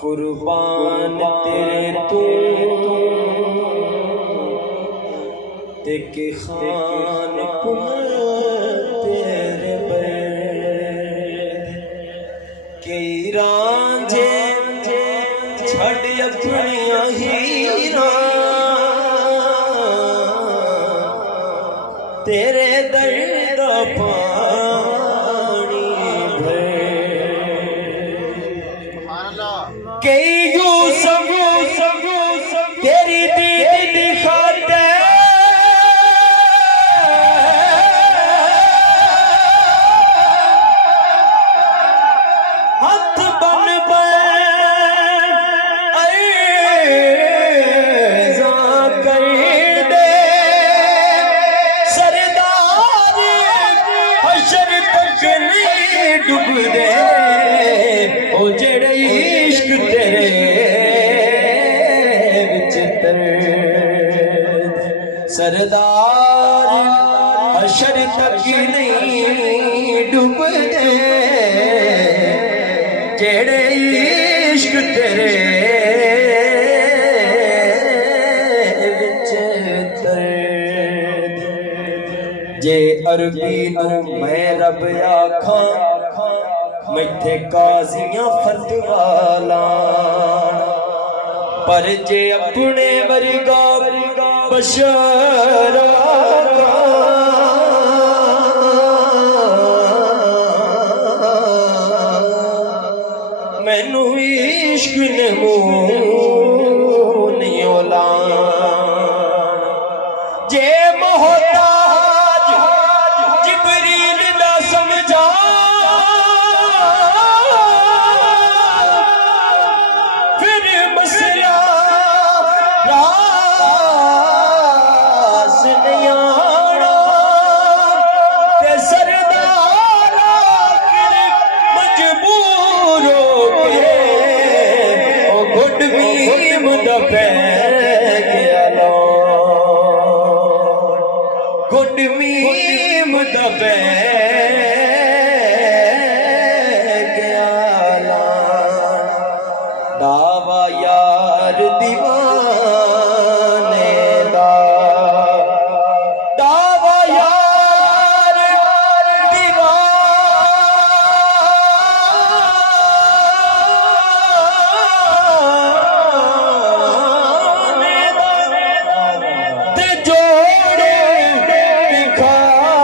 قربان تیرے تو دیکھ خان کنر تیرے بیر کئی رانجے چھڑ اپنیاں ہیران تیرے درد پانی بھر کئی یوسف تیری دید دکھاتے ہاتھ بن ایزاں کر دے سردار حشر تک نہیں ڈب دے او جڑے عشق تیرے وچ سردار حشر تک نہیں ڈب دے جڑے عشق تیرے وچ جے عربی نو میں رب آکھاں میتھے قاضیاں فتوی لان پر جے اپنے ورگا بشر مینوں عشق نے منہ نہیں اولان جے محتاج جبریل نہ سمجھا پھر مسئلہ راز نہیں آنا تے سردار آخر مجبور ہو کے او گھٹ میم دا پہ گیا لون گھٹ میم دا پہ گیا لون دعویٰ یار دیوانے دا دعویٰ یار دیوانے دا تے جوڑے دکھا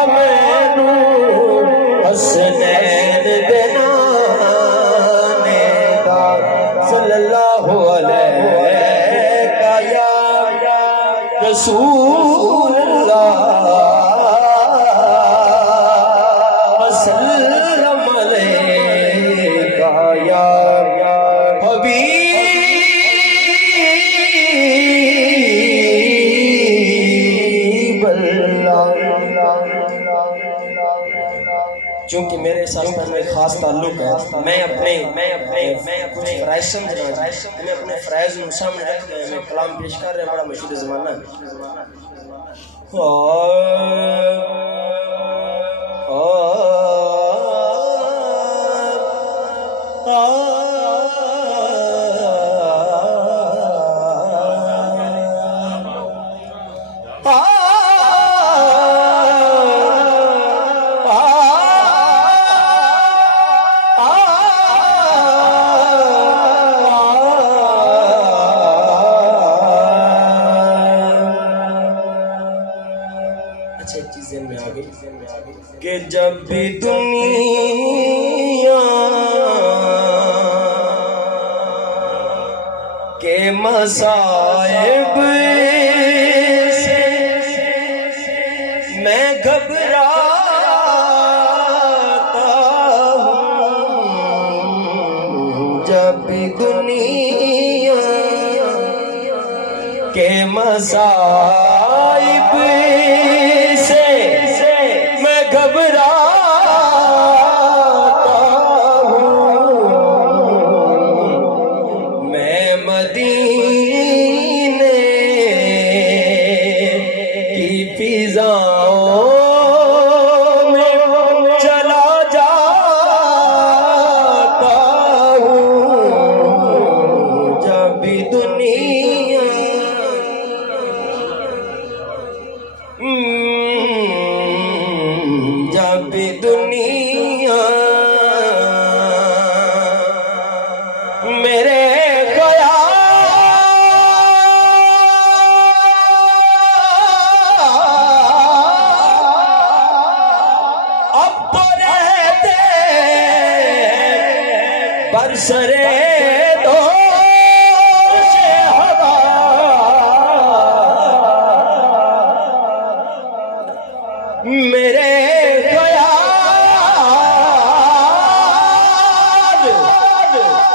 مینوں حسنین دے نانے دا صلی اللہ علیہ یا رسول اللہ وسلم علیہ یا حبیب اللہ چونکہ میرے ساتھ میں خاص تعلق ہے میں اپنے کچھ فرائض سمجھ رہا ہوں میں اپنے فرائض میں سامنے رکھ رہے میں کلام پیش کر رہے ہیں بڑا مشہور زمانہ اچھا ایک چیز ذہن میں آ گئی کہ جب بھی دنیا مصائب سے میں گھبراتا ہوں، جب دنیا کے مصائب سے میں گھبراتا ہوں، میں مدینے کی فضاؤں میں چلا جاتا ہوں، جب دنیا جب دنیا میرے اب تو رہتے برسرے دوش ہوا، میرے خیال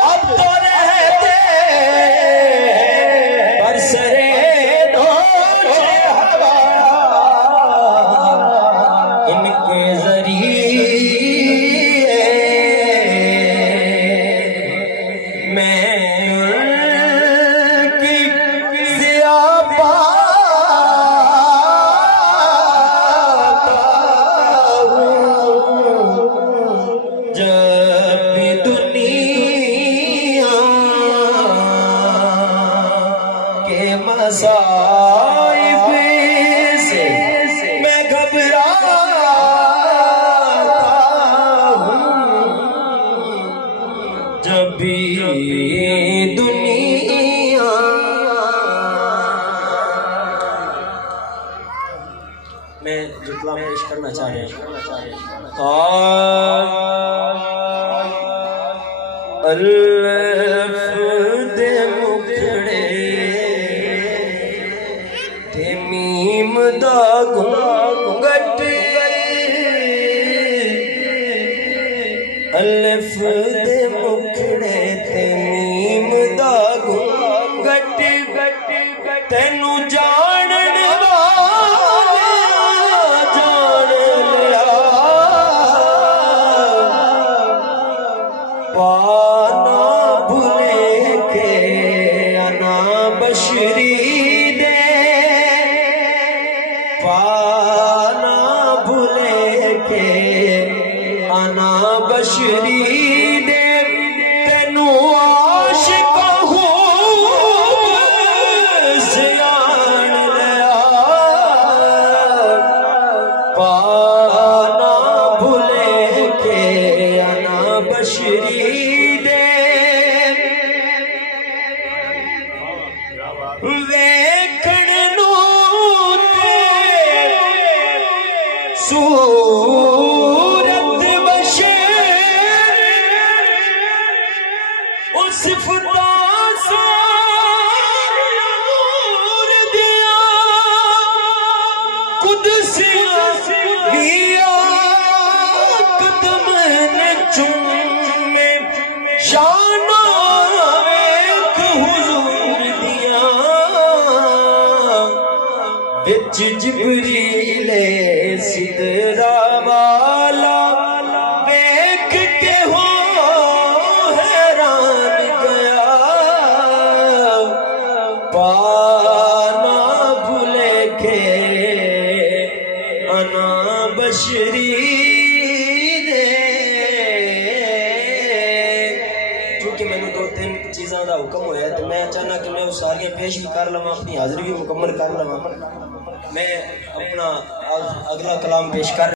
اب تو رہتے برسرے دوش ہوا، ان کے ذریعے میں ان کی ضیاء پاتا ہوں، جب دنیا کے مصائب سے میں گھبراتا ہوں، جب دنیا میں جو کلام پیش کرنا چاہ رہے ہیں، الف دے مکھڑے تے میم دا گھونگھٹ، الف دے مکھڑے تے میم دا گھونگھٹ، تینو جانن والا جان لیا، پانا بھلے کے انا بشری دے، پانا بھلے کے انا بشری دے، تینو عاشق ہوں سیان لیا، پانا بھلے کے انا بشری دے، ویکھن نوں تے صورت بشر او صفتاں ساریاں نور دیاں، قدسیاں گیا قدم نے چومے، شاناں ویکھ حضور دیاں، وچ جبریل سدرا والا ویکھ کے ہو حیران گیا، پانا بھلے کے انا بشری دے، چونکہ میں نے 2-3 چیزاں دا حکم ہویا ہے تو میں چاہنا کہ میں وہ ساری پیش بھی کر لواں، اپنی حاضری بھی مکمل کر لواں، میں اپنا اگلا کلام پیش کر